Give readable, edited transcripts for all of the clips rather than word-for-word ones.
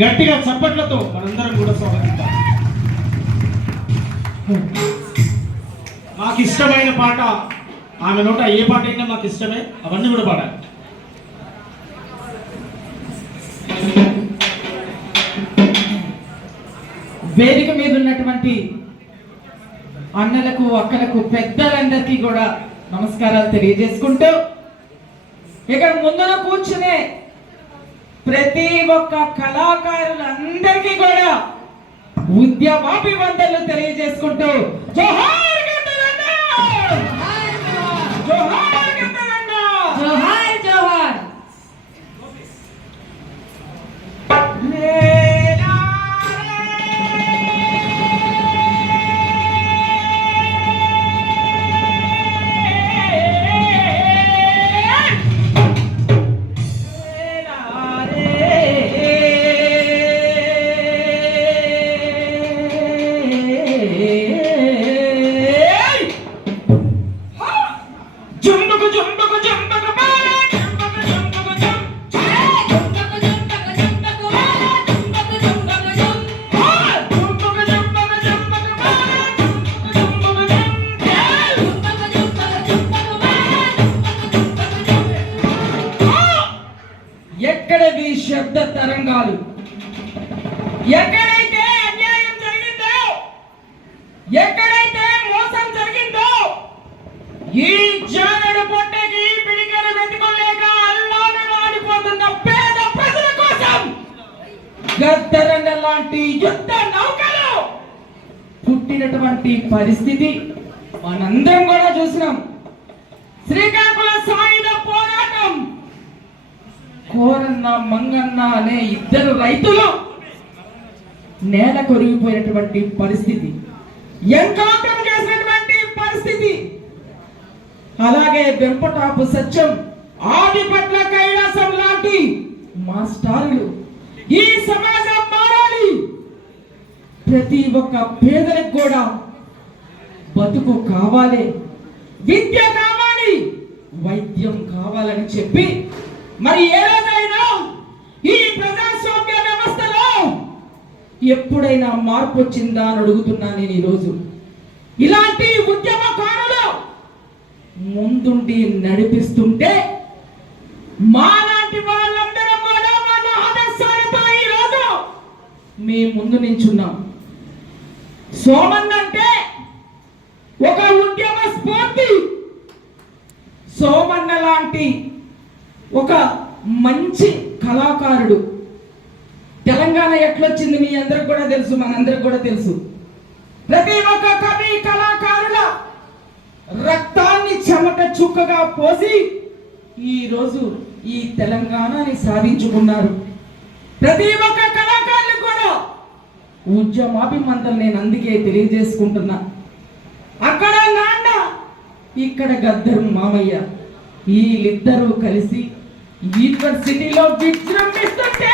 గట్టిగా చప్పట్లతో మనందరం కూడా స్వాగతిద్దాం. మాకు ఇష్టమైన పాట ఆమె నోట ఏ పాట అయినా మాకు ఇష్టమే, అవన్నీ కూడా పాడాలి. వేదిక మీద ఉన్నటువంటి అన్నలకు, అక్కలకు, పెద్దలందరికీ కూడా నమస్కారాలు తెలియజేసుకుంటూ, ఇక్కడ ముందున కూర్చునే ప్రతి ఒక్క కళాకారులందరికీ కూడా ఉద్యమాభివందనలు తెలియజేసుకుంటూ జోహార్ గద్దరన్న, జోహార్ గద్దరన్న, జోహార్ జోహార్. ఎక్కడవి శబ్ద తరంగాలు, ఎక్కడైతే అన్యాయం జరిగిందో, ఎక్కడైతే మోసం జరిగిందో, ఈ జానడు పొట్టకి పిడికలు పెట్టుకోలేక అల్లాడును ఆడిపోతున్న పేద ప్రజల కోసం గద్దరన్న లాంటి యుద్ధ నౌకలు పుట్టినటువంటి పరిస్థితి మనందరం కూడా చూసినాం. శ్రీకాకుళ సాయుధ పోరాటం, కోరన్న మంగన్న అనే ఇద్దరు రైతులు నేల కొరిగిపోయినటువంటి పరిస్థితి, ఎంకౌంటర్ చేసినటువంటి పరిస్థితి, అలాగే వెంపటాపు సత్యం, ఆదిపట్ల కైలాసం లాంటి మాస్టారులు. ఈ సమాజం మారాలి, ప్రతి ఒక్క పేదలకు కూడా బతుకు కావాలి, విద్య కావాలి, వైద్యం కావాలని చెప్పి మరి ఏ రోజైనా ఈ ప్రజాస్వామ్య వ్యవస్థలో ఎప్పుడైనా మార్పు వచ్చిందా అని అడుగుతున్నా నేను ఈరోజు. ఇలాంటి ఉద్యమకారులు ముందుండి నడిపిస్తుంటే మాలాంటి వాళ్ళందరం కూడా వాళ్ళ ఆదర్శాలతో ఈరోజు మీ ముందు నించున్నాం. సోమన్ అంటే ఒక ఉద్యమ స్ఫూర్తి. సోమన్న లాంటి ఒక మంచి కళాకారుడు. తెలంగాణ ఎట్లొచ్చింది మీ అందరికి కూడా తెలుసు, మనందరికి కూడా తెలుసు. ప్రతి ఒక్క కవి కళాకారుల రక్తాన్ని చెమట చుక్కగా పోసి ఈరోజు ఈ తెలంగాణని సాధించుకున్నారు. ప్రతి ఒక్క కళాకారులు కూడా ఉద్యమాభిమందలు నేను అందుకే తెలియజేసుకుంటున్నా. అక్కడ నాన్న, ఇక్కడ గద్దరు మామయ్య, వీళ్ళిద్దరూ కలిసి యూనివర్సిటీలో విజృంభిస్తుంటే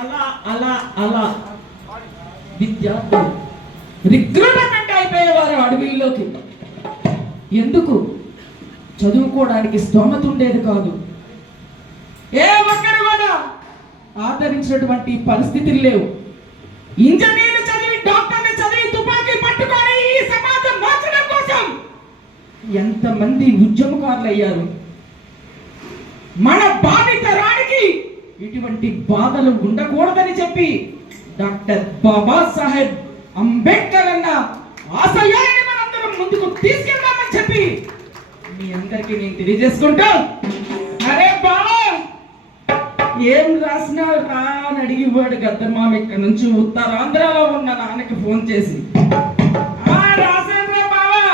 అలా అలా అలా విద్యార్థులు రిక్రూట్మెంట్ అయిపోయేవారు అడవిల్లోకి. ఎందుకు? చదువుకోవడానికి స్తోమత ఉండేది కాదు. ఏ ఒక్కరు కూడా ఆదరించినటువంటి పరిస్థితులు లేవు. ఇంజనీర్లు చదివి, డాక్టర్లు చదివి, తుపాకీ పట్టుకొని ఈ సమాజం మార్చడం కోసం ఎంతమంది ఉద్యమకారులు అయ్యారు. మన భావితరానికి ఇటువంటి బాధలు ఉండకూడదని చెప్పి డాక్టర్ బాబాసాహెబ్ అంబేద్కర్ అన్న ఆశయాన్ని మనందరం ముందుకు తీసుకెళ్దామని చెప్పి మీ అందరికీ నేను తెలియజేసుకుంటా. అరే బాబా, ఏం రాసినావు రా అని అడిగిపోయాడు గద్దర్ మామ. ఇక్కడ నుంచి ఉత్తరాంధ్రలో ఉన్న నాన్నకి ఫోన్ చేసి, రాశాను రా బాబా,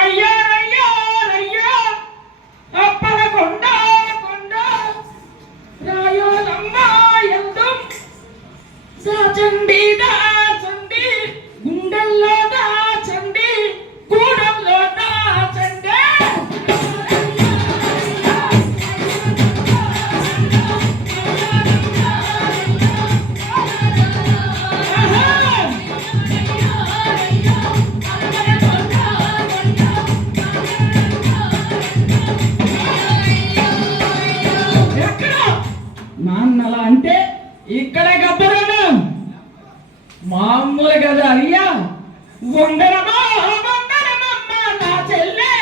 అయ్యా అయ్యా అయ్యా అప్పల కొండ దాచండి దాచండి, గుండెల్లో దాచండి, గూడెల్లో దాచండి. నాన్నలా అంటే ఇక్కడ గబ్బరను మామూలు కదా అయ్యా. వందనమా వందనమమ్మ నా చెల్లె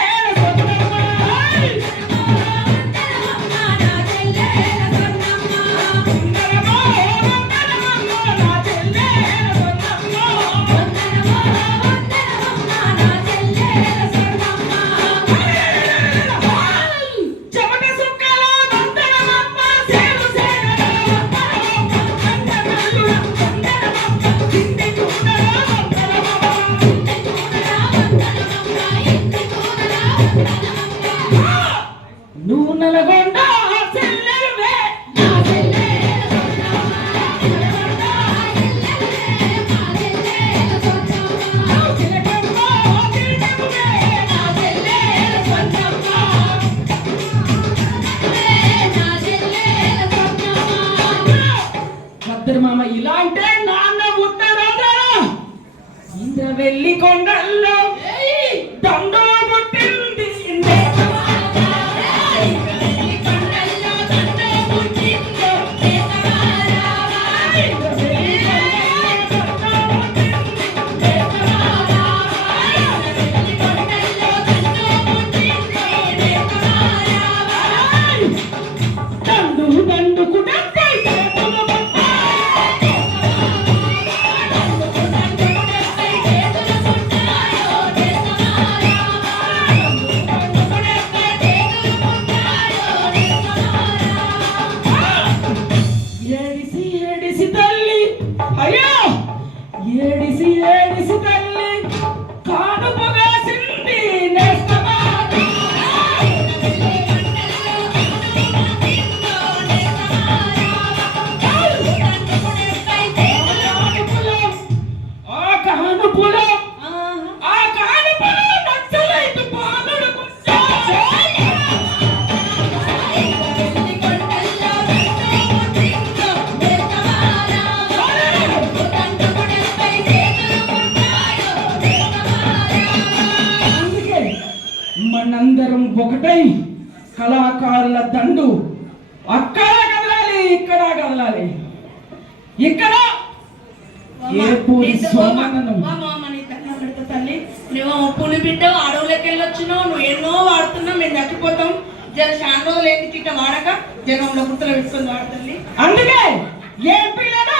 నువ్వు నల్గొండ చెల్లెలువే నా చెల్లె మామ ఇలా అంటే నాన్న పుట్టారా ఇంద్ర వెళ్ళి కొండల్లో దండు పుట్టింది ఏడిసి ఏడిసి తల్లి కానుపగా సింది మనందరం ఒకటై కళాకారుల దండు అక్కడ కదలాలి, ఇక్కడ కదలాలి. ఇక్కడ తల్లి నువ్వు పులి బిడ్డ అడవులకి వెళ్ళొచ్చినావు, నువ్వు ఎన్నో వాడుతున్నావు, మేము చచ్చిపోతాం. జర చాలా రోజులు ఏంటి ఇట్లా వాడక జనంలో గుర్తులు పెట్టుకొని వాడుతుంది. అందుకే ఏ పిల్లలు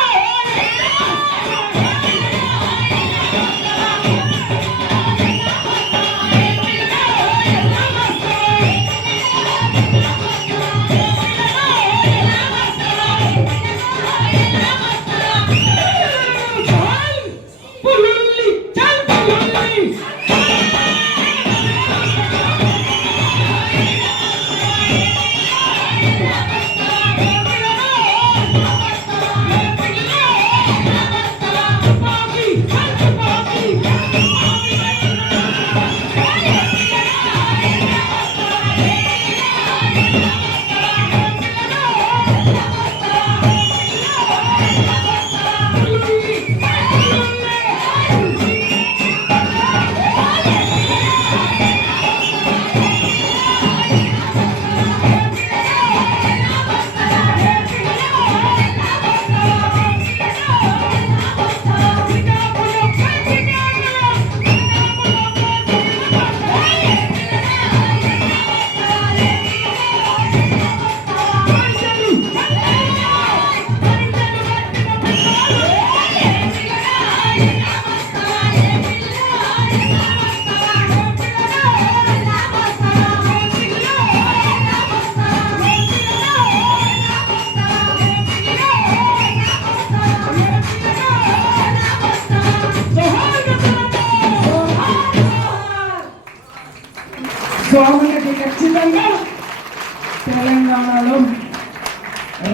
స్వామికి ఖచ్చితంగా తెలంగాణలో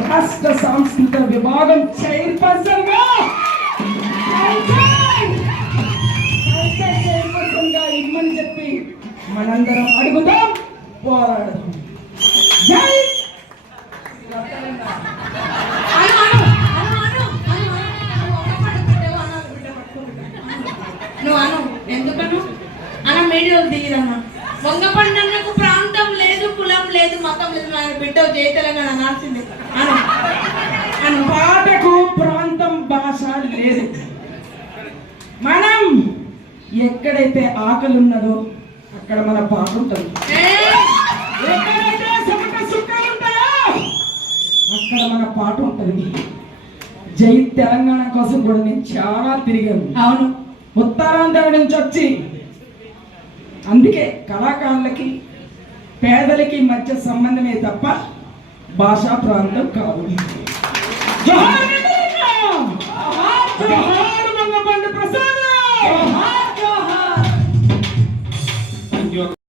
రాష్ట్ర సాంస్కృతిక విభాగం చైర్పర్సన్ గా ఇమ్మని చెప్పి మనందరం అడుగుదాం, పోరాడదాం. జై నువ్వు అను ఎందుకను అన్న మీడియాలో దిగిరమ్మా. వంగపండకు ప్రాంతం లేదు, కులం లేదు, మతం లేదు, నా బిడ్డ జై తెలంగాణ అనాల్సిందే. అను పాటకు లేదు. మనం ఎక్కడైతే ఆకలి ఉన్నదో అక్కడ మన పాట ఉంటుంది. ఎక్కడైతే సమట సుఖాలు ఉంటాయో అక్కడ మన పాట ఉంటుంది. జై తెలంగాణ కోసం కూడా నేను చాలా తిరిగాను. అవును, ఉత్తరాంధ్ర నుంచి వచ్చి, అందుకే కళాకారులకి పేదలకి మధ్య సంబంధమే తప్ప భాషా ప్రాంతం కాదు. జోహార్ జోహార్ మంగపండు ప్రసాద్.